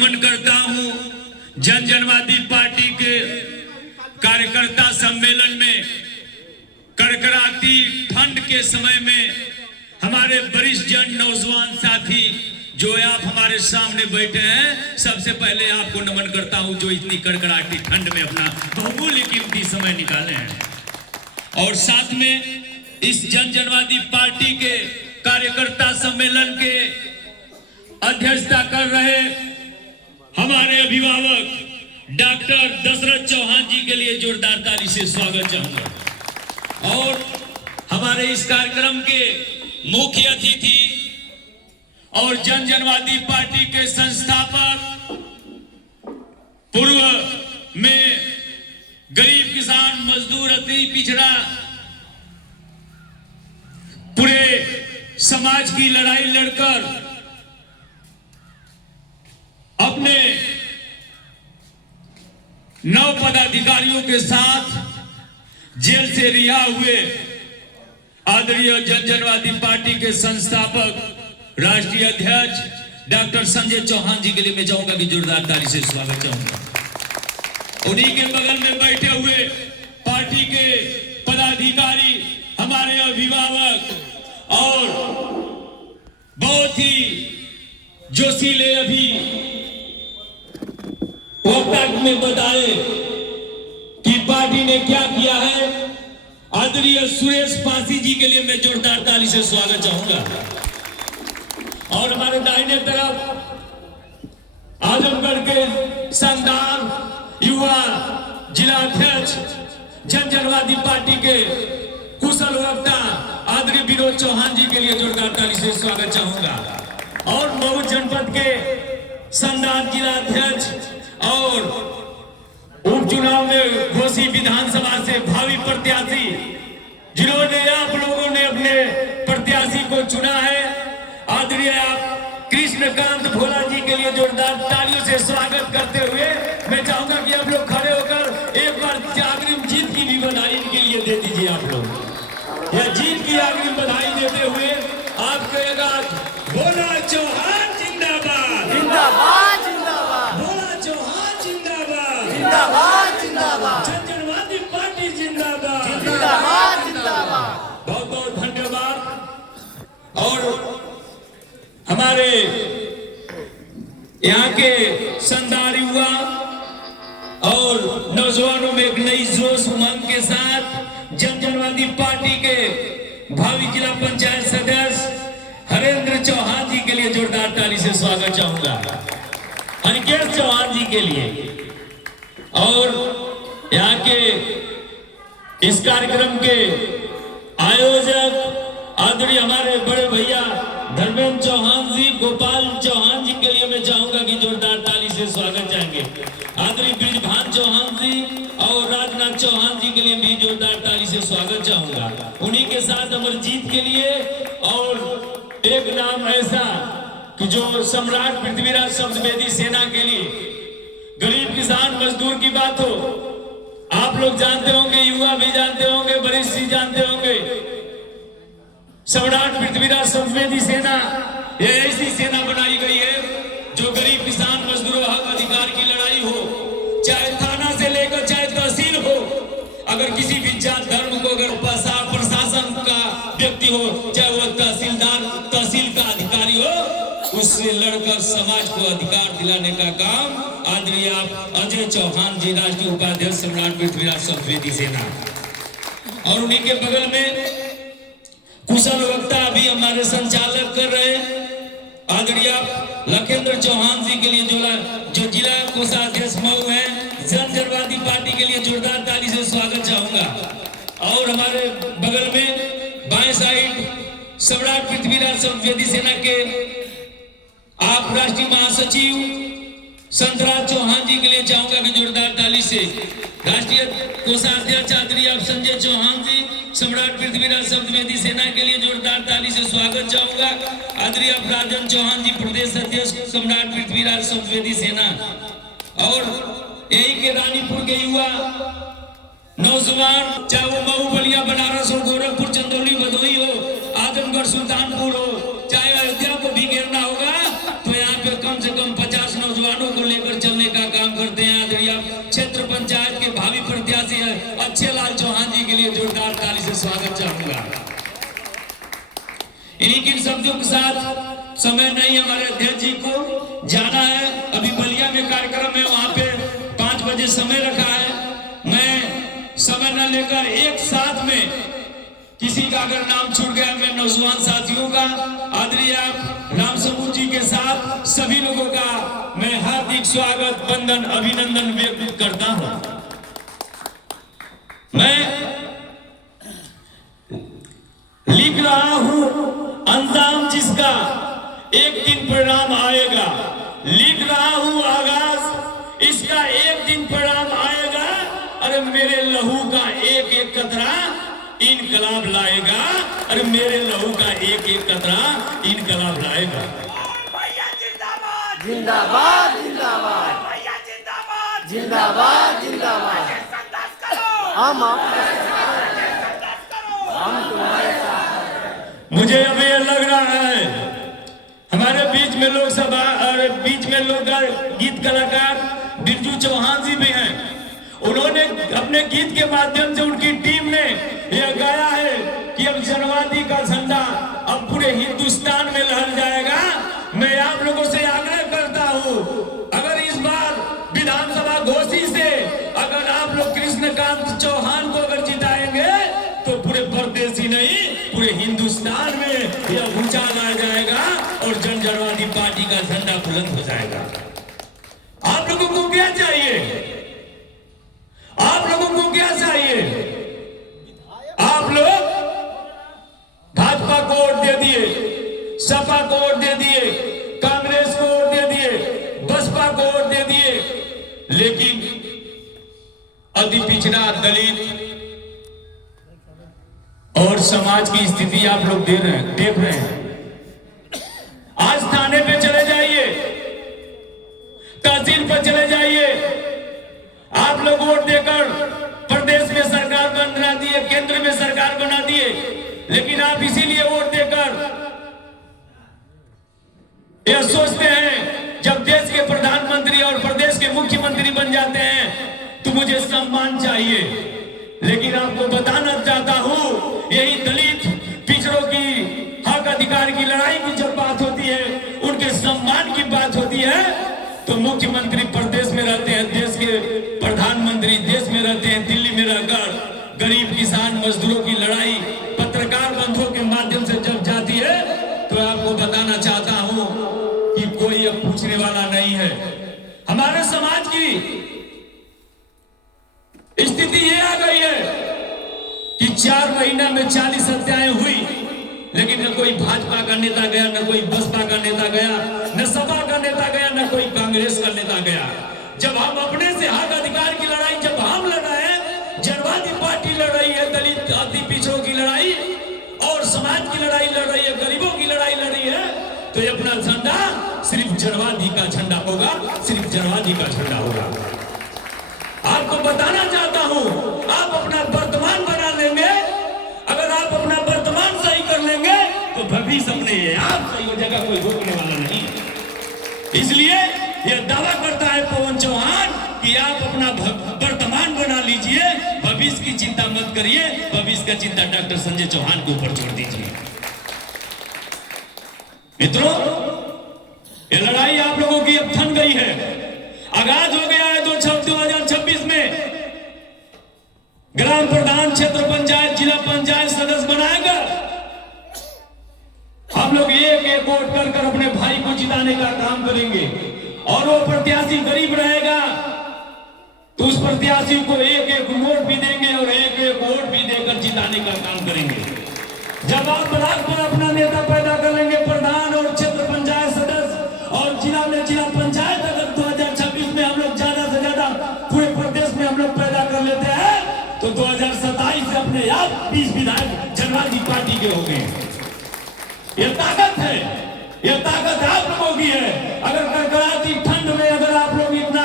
नमन करता हूं जनवादी पार्टी के कार्यकर्ता सम्मेलन में कड़कड़ाती ठंड के समय में हमारे वरिष्ठ जन नौजवान साथी जो आप हमारे सामने बैठे हैं, सबसे पहले आपको नमन करता हूं जो इतनी कड़कड़ाती ठंड में अपना बहुमूल्य कीमती समय निकाले हैं। और साथ में इस जनवादी पार्टी के कार्यकर्ता सम्मेलन के अध्यक्षता कर रहे हमारे अभिभावक डॉक्टर दशरथ चौहान जी के लिए जोरदार ताली से स्वागत चाहूंगा। और हमारे इस कार्यक्रम के मुख्य अतिथि और जनवादी पार्टी के संस्थापक, पूर्व में गरीब किसान मजदूर अति पिछड़ा पूरे समाज की लड़ाई लड़कर अपने 9 पदाधिकारियों के साथ जेल से रिहा हुए आदरणीय जनवादी पार्टी के संस्थापक राष्ट्रीय अध्यक्ष डॉक्टर संजय चौहान जी के लिए मैं चाहूंगा कि जोरदार ताली से स्वागत चाहूंगा। उन्हीं के बगल में बैठे हुए पार्टी के पदाधिकारी, हमारे अभिभावक और बहुत ही जोशीले अभी वक्तव्य में बताए कि पार्टी ने क्या किया है, आदरणीय सुरेश पासी जी के लिए मैं जोरदार ताली से स्वागत चाहूंगा। और हमारे दाहिने तरफ आजमगढ़ के संगठन युवा जिला अध्यक्ष जनवादी पार्टी के कुशल वक्ता आदरणीय विनोद चौहान जी के लिए जोरदार ताली से स्वागत चाहूंगा। और मऊ जनपद के संगठन जिला अध्यक्ष और उपचुनाव में घोसी विधानसभा से भावी प्रत्याशी जिन्होंने आप लोगों ने अपने प्रत्याशी को चुना है, आदरणीय आप कृष्णकांत भोला जी के लिए जोरदार तालियों से स्वागत करते हुए मैं चाहूंगा कि आप लोग खड़े होकर एक बार अग्रिम जीत की भी बधाई इनके लिए दे दीजिए। आप लोग यह जीत की अग्रिम बधाई देते हुए आप कहेगा भोला चौहान जिंदाबाद, जिंदाबाद जिंदाबाद, भोला चौहान जिंदाबाद, जिंदाबाद जिंदाबाद, जनवादी पार्टी जिंदाबाद, जिंदाबाद जिंदाबाद। बहुत बहुत धन्यवाद। और हमारे यहाँ के संदार युवा और नौजवानों में एक नई जोश उमंग के साथ जनवादी पार्टी के भावी जिला पंचायत सदस्य हरेंद्र चौहान जी के लिए जोरदार ताली से स्वागत चाहूंगा, अनिकेत चौहान जी के लिए। और यहाँ के इस कार्यक्रम के आयोजक आदरणीय हमारे बड़े भैया धर्मेंद्र चौहान जी, गोपाल चौहान जी के लिए मैं चाहूंगा कि जोरदार ताली से स्वागत चाहेंगे। आदरणीय ब्रिजभान चौहान जी और राजनाथ चौहान जी के लिए भी जोरदार ताली से स्वागत चाहूंगा। उन्हीं के साथ अमरजीत के लिए और एक नाम ऐसा कि जो सम्राट पृथ्वीराज शब्दवेदी सेना के लिए, गरीब किसान मजदूर की बात हो, आप लोग जानते होंगे, युवा भी जानते होंगे, वरिष्ठ भी जानते होंगे, सम्राट पृथ्वीराज शब्दवेदी सेना ये ऐसी सेना बनाई गई है जो गरीब किसान मजदूरों हक अधिकार की लड़ाई हो, चाहे थाना से लेकर चाहे तहसील हो, अगर किसी भी जात धर्म को अगर प्रशासन का व्यक्ति हो, चाहे वो तहसील का अधिकारी हो, उससे लड़कर समाज को अधिकार दिलाने का काम आदरणीय आप अजय चौहान जी, राष्ट्रीय उपाध्यक्ष सम्राट पृथ्वीराज शब्दवेदी सेना। और उन्हीं के बगल में कुशल वक्ता अभी हमारे संचालक कर रहे आदरणीय लखेंद्र चौहान जी के लिए जो जिला कोषाध्यक्ष मऊ है, जनवादी पार्टी के लिए जोरदार ताली से स्वागत चाहूंगा। और हमारे बगल में बाएं साइड सम्राट पृथ्वीराज शब्दवेदी सेना के आप राष्ट्रीय महासचिव संतराज चौहान जी के लिए चाहूंगा कि जोरदार ताली से। राष्ट्रीय कोषाध्यक्ष आदरणीय आप संजय चौहान जी सम्राट पृथ्वीराज शब्दवेदी सेना के लिए जोरदार ताली से स्वागत चाहूंगा। आदरणीय आप राजन चौहान जी प्रदेश अध्यक्ष सम्राट पृथ्वीराज शब्दवेदी सेना। और यही के रानीपुर के युवा नौजवान, चाहे वो मऊ बलिया बनारस हो, गोरखपुर चंदौली भदोही हो, आजमगढ़ सुल्तानपुर हो, चाहे अयोध्या को भी घेरना होगा तो यहाँ पे कम से कम 50 नौजवानों को लेकिन शब्दों के साथ समय नहीं, हमारे अध्यक्ष जी को जाना है। अभी बलिया में कार्यक्रम है, वहां पे 5 बजे समय रखा है। मैं समय न लेकर एक साथ में किसी का अगर नाम छूट गया, मैं नौजवान साथियों का, आदरणीय आप राम समूह जी के साथ सभी लोगों का मैं हार्दिक स्वागत, वंदन, अभिनंदन व्यक्त करता हूं। मैं लिख रहा हूं अंजाम जिसका एक दिन परिणाम आएगा, लिख रहा हूं आगाज इसका एक दिन परिणाम आएगा। अरे मेरे लहू का एक एक कतरा इनकलाब लाएगा, अरे मेरे लहू का एक एक कतरा इनकलाब लाएगा। जिंदाबाद जिंदाबाद जिंदाबाद जिंदाबाद। हम तुम्हारे साथ। मुझे अब ये लग रहा है हमारे बीच में लोकसभा और बीच में लोग गीत कलाकार बिरजू चौहान जी भी हैं। उन्होंने अपने गीत के माध्यम से उनकी टीम ने यह गाया है कि अब जनवादी का झंडा अब पूरे हिंदुस्तान में लहर जाएगा। मैं आप लोगों से आग्रह करता हूं, अगर इस बार विधानसभा घोषी से अगर आप लोग कृष्णकांत चौहान को अगर जिताएंगे तो पूरे प्रदेश ही नहीं, पूरे हिंदुस्तान में यह भूचाल आ जाएगा और जनवादी पार्टी का झंडा बुलंद हो जाएगा। आप लोगों को क्या चाहिए? आप लोगों को क्या चाहिए? आप लोग भाजपा को वोट दे दिए, सपा को वोट दे दिए, कांग्रेस को वोट दे दिए, बसपा को वोट दे दिए, लेकिन अति पिछड़ा दलित और समाज की स्थिति आप लोग देख रहे हैं। आज थाने पे चले जाइए, तहसील पर चले जाइए, आप लोग वोट देकर प्रदेश में सरकार बना दिए, केंद्र में सरकार बना दिए, लेकिन आप इसीलिए वोट देकर यह सोचते हैं जब देश के प्रधानमंत्री और प्रदेश के मुख्यमंत्री बन जाते हैं तो मुझे सम्मान चाहिए। लेकिन आपको बताना चाहता हूं, यही दलित पिछड़ों की हक अधिकार की लड़ाई की जब बात होती है, उनके सम्मान की बात होती है, तो मुख्यमंत्री प्रदेश में रहते हैं, देश के प्रधानमंत्री देश में रहते हैं, दिल्ली में रहकर गरीब किसान मजदूरों की लड़ाई पत्रकार बंधुओं के माध्यम से जब जाती है, तो आपको बताना चाहता हूं कि कोई अब पूछने वाला नहीं है। हमारे समाज की स्थिति ये आ गई है कि 4 महीना में 40 हत्याएं हुई, लेकिन न कोई भाजपा का नेता गया, न कोई बसपा का नेता गया, न सपा का नेता गया, न कोई कांग्रेस का नेता गया। जब हम अपने से हक अधिकार की लड़ाई जब हम लड़ रहे हैं, जनवादी पार्टी लड़ रही है, दलित अति पिछड़ों की लड़ाई और समाज की लड़ाई लड़ रही है, गरीबों की लड़ाई लड़ रही है, तो ये अपना झंडा सिर्फ जनवादी का झंडा होगा, सिर्फ जनवादी का झंडा होगा। आपको बताना चाहता हूं, आप अपना वर्तमान बना लेंगे, अगर आप अपना वर्तमान सही कर लेंगे तो भविष्य अपने आप सही हो जाएगा, कोई रोकने वाला नहीं। इसलिए यह दावा करता है पवन चौहान कि आप अपना वर्तमान बना लीजिए, भविष्य की चिंता मत करिए, भविष्य का चिंता डॉक्टर संजय चौहान के ऊपर छोड़ दीजिए। मित्रों, ये लड़ाई आप लोगों की अब थम गई है, आगाज हो गया है। 2026 में ग्राम प्रधान, क्षेत्र पंचायत, जिला पंचायत सदस्य बनाएगा। हम लोग एक एक वोट कर अपने भाई को जिताने का काम करेंगे, और वो प्रत्याशी गरीब रहेगा तो उस प्रत्याशी को एक एक वोट भी देंगे और एक एक वोट भी देकर जिताने का काम करेंगे। जब आप ब्लॉक पर अपना नेता पैदा कर लेंगे, प्रधान और क्षेत्र पंचायत सदस्य, और जिला में जिला पंचायत अगर 2026 में हम लोग ज्यादा से ज्यादा पूरे प्रदेश में हम लोग पैदा कर लेते हैं, तो 2027 से अपने आप 20 विधायक जनवादी पार्टी के हो गए। ये ताकत है, ये ताकत आप लोगों की है। अगर कड़कड़ाती ठंड में अगर आप लोग इतना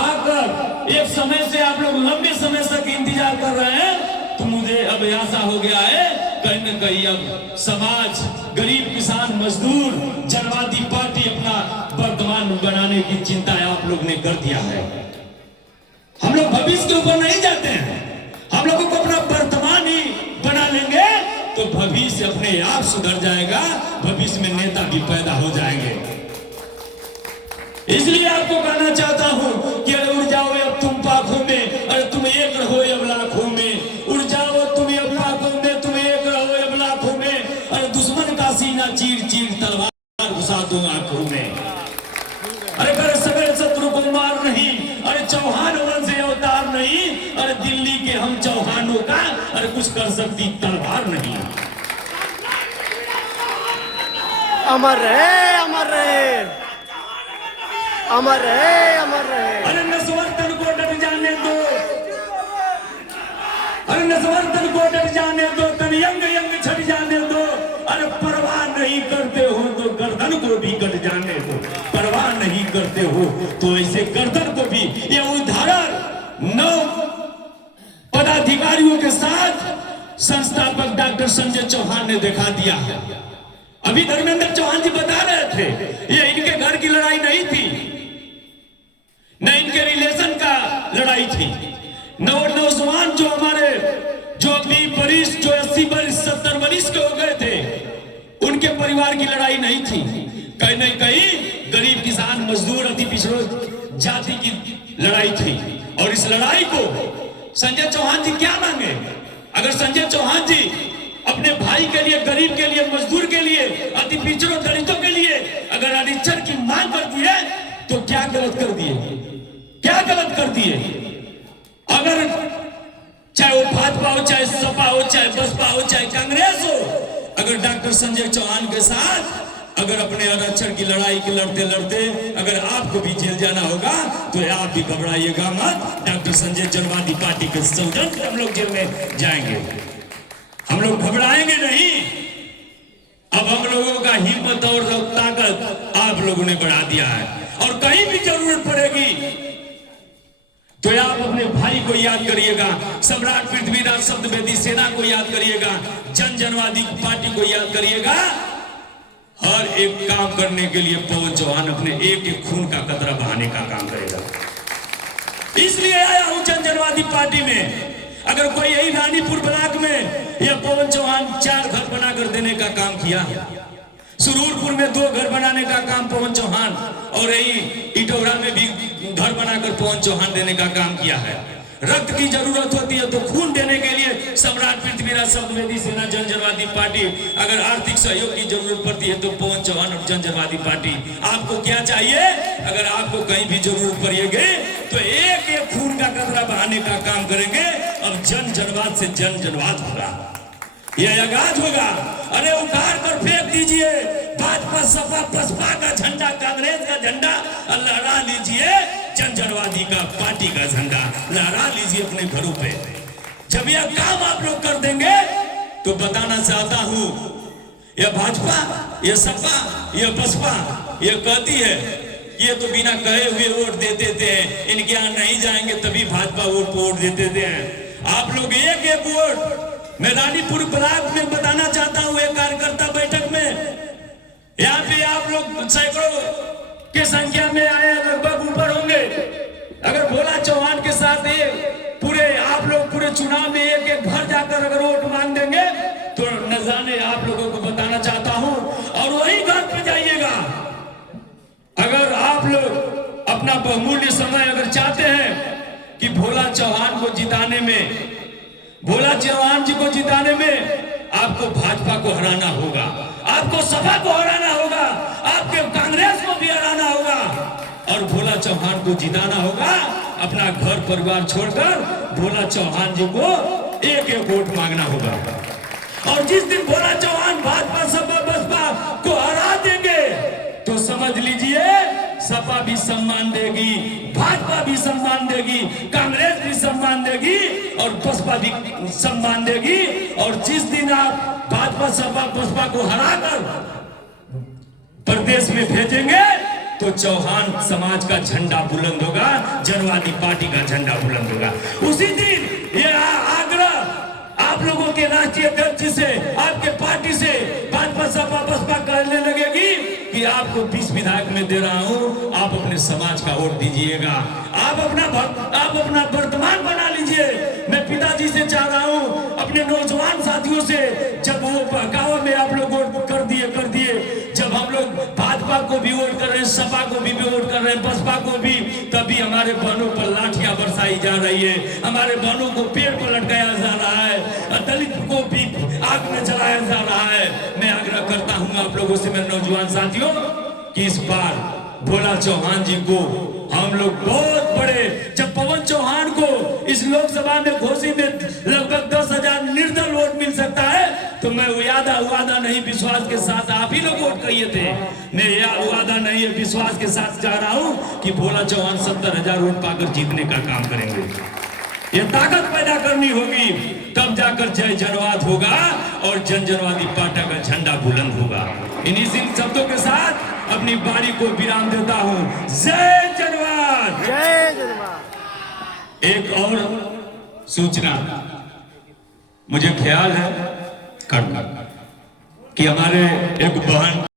आकर एक समय से आप लोग लंबे समय तक इंतजार कर रहे हैं, तो मुझे अब आशा हो गया है कहीं न कहीं अब समाज, गरीब किसान मजदूर, जनवादी पार्टी अपना वर्तमान बनाने की चिंता आप लोग ने कर दिया है। हम लोग भविष्य के ऊपर नहीं जाते हैं, हम लोगों को अपना वर्तमान ही बना लेंगे तो भविष्य अपने आप सुधर जाएगा, भविष्य में नेता भी पैदा हो जाएंगे। इसलिए आपको कहना चाहता हूं कि अरे उड़ जाओ अब तुम पाखों में, अरे तुम एक रहो अब लाखों में, उड़ जाओ तुम अब पाखों में, तुम एक रहो अब लाखों में, अरे दुश्मन का सीना चीर चीर तलवार घुसा दूं आंखों में। अरे कर सगरे शत्रु को मार नहीं, अरे चौहान वंश से अवतार नहीं, अरे दिल्ली के हम चौहानों का अरे कुछ कर सकती तलवार नहीं। अमर रहे, अमर रहे, अमर रहे, अमर रहे। अरे नस्वर्तन को डर जाने दो, अरे नस्वर्तन को डर जाने दो, तन यंग यंग छट जाने दो, अरे परवाह नहीं करते हो तो गर्दन को भी कट जाने दो, परवाह नहीं करते हो तो ऐसे गर्दन को भी। ये उदाहरण 9 पदाधिकारियों के साथ संस्थापक डॉक्टर संजय चौहान ने दिखा दिया है। अभी धर्मेंद्र चौहान जी बता रहे थे ये इनके घर की लड़ाई नहीं थी, न इनके रिलेशन का लड़ाई थी। नौजवान जो हमारे जो अभी वरिष्ठ जो 80 वर्ष 70 वर्ष के हो गए थे उनके परिवार की लड़ाई नहीं थी, कहीं न कहीं गरीब किसान मजदूर अति पिछड़ों जाति की लड़ाई थी। और इस लड़ाई को संजय चौहान जी क्या मांगे? अगर संजय चौहान जी अपने भाई के लिए, गरीब के लिए, मजदूर के लिए, अति पिछड़ों दलितों के लिए अगर आरक्षण की मांग करती है तो क्या गलत कर दिए? क्या गलत कर दिए? अगर चाहे वो भाजपा हो, चाहे सपा हो, चाहे बसपा हो, चाहे कांग्रेस हो, अगर डॉक्टर संजय चौहान के साथ अगर अपने आरक्षण की लड़ाई के लड़ते लड़ते अगर आपको भी जेल जाना होगा तो आप भी घबराइएगा मत। डॉक्टर संजय जनवादी पार्टी के सौजन्य हम लोग जेल में जाएंगे, हम लोग घबराएंगे नहीं। अब हम लोगों का हिम्मत और ताकत आप लोगों ने बढ़ा दिया है, और कहीं भी जरूरत पड़ेगी तो आप अपने भाई को याद करिएगा, सम्राट पृथ्वीराज शब्दवेदी सेना को याद करिएगा, जनवादी पार्टी को याद करिएगा। हर एक काम करने के लिए पवन चौहान अपने एक एक खून का कतरा बहाने का काम करेगा। इसलिए आया हूं जनवादी पार्टी में। अगर कोई यही रानीपुर ब्लॉक में यह पवन चौहान 4 घर बनाकर देने का काम किया है, सुरूरपुर में 2 घर बनाने का काम पवन चौहान, और यही इटौरा में भी घर बनाकर पवन चौहान देने का काम किया है। रक्त की जरूरत होती है तो खून देने के लिए सम्राट पृथ्वीराज शब्दवेदी सेना जनवादी पार्टी, अगर आर्थिक सहयोग की जरूरत पड़ती है तो पवन चौहान और जनवादी पार्टी। आपको क्या चाहिए? अगर आपको कहीं भी जरूरत पड़ेगी तो एक एक खून का कतरा बहाने का काम करेंगे। अब जनवाद से जनवाद होगा, यह आगाज होगा। अरे उखाड़ कर फेंक दीजिए भाजपा सपा बसपा का झंडा, कांग्रेस का झंडा, लहरा लीजिए जनवादी का पार्टी का झंडा, लहरा लीजिए अपने घरों पे। जब यह काम आप लोग कर देंगे तो बताना चाहता हूं, यह भाजपा, यह सपा, यह बसपा यह कहती है ये तो बिना कहे हुए वोट देते थे, इनके यहाँ नहीं जाएंगे तभी भाजपा वोट देते थे। आप लोग एक एक वोट मैदानीपुर ब्लॉक में बताना चाहता हूं, एक कार्यकर्ता बैठक में यहाँ पे आप लोग सैकड़ों के संख्या में आए, लगभग ऊपर होंगे। अगर भोला चौहान के साथ ये पूरे आप लोग पूरे चुनाव में एक एक घर जाकर अगर वोट मांग देंगे तो न जाने, आप लोगों को बताना चाहता हूं। और वही घर पे जाइएगा, अगर आप लोग अपना बहुमूल्य समय अगर चाहते हैं कि भोला चौहान को जिताने में, भोला चौहान जी को जिताने में आपको भाजपा को हराना होगा, आपको सपा को हराना होगा, आपके कांग्रेस को भी हराना होगा, और भोला चौहान को जिताना होगा। अपना घर परिवार छोड़कर भोला चौहान जी को एक एक वोट मांगना होगा। और जिस दिन भोला चौहान भाजपा सपा बसपा को हरा देंगे तो समझ लीजिए सपा भी सम्मान देगी, भाजपा भी सम्मान देगी, कांग्रेस भी सम्मान देगी और बसपा भी सम्मान देगी। और जिस दिन आप भाजपा सपा बसपा को हराकर प्रदेश में भेजेंगे तो चौहान समाज का झंडा बुलंद होगा, जनवादी पार्टी का झंडा बुलंद होगा। उसी दिन ये आग्रह आप लोगों के राष्ट्रीय अध्यक्ष से, आपके पार्टी से भाजपा सपा बसपा करने लगेगी कि कि आपको 20 विधायक में दे रहा हूं, आप अपने समाज का वोट दीजिएगा, आप अपना वर्तमान बना लीजिए। मैं पिताजी से चाह रहा हूं, अपने नौजवान साथियों से, जब वो गाँव में आप लोग वोट कर दिए, जब हम लोग भाजपा को भी वोट कर रहे हैं, सपा को भी वोट कर रहे हैं, बसपा को भी, तभी हमारे बहनों पर लाठियां बरसाई जा रही है, हमारे बहनों को पेड़ पर लटकाया जा रहा है, दलित को भी आग में जलाया जा रहा है। मैं आग्रह करता हूं आप लोगों से, मेरे नौजवान साथियों, कि इस बार भोला चौहान जी को हम लोग बहुत बड़े, जब पवन चौहान को इस लोकसभा में घोषित में लगभग 10,000 निर्दल वोट मिल सकता है, तो मैं वादा नहीं, विश्वास के साथ आप ही लोग वोट किए थे। मैं वादा नहीं है, विश्वास के साथ चाह रहा हूं कि भोला चौहान 70,000 वोट पाकर जीतने का काम करेंगे। ये ताकत पैदा करनी होगी, तब जाकर जय जनवाद होगा और जनवादी पार्टी का झंडा बुलंद होगा। इन्हीं शब्दों के साथ अपनी बारी को विराम देता हूं। जय जनवाद, जय जनवाद। एक और सूचना मुझे ख्याल है कि हमारे एक बहन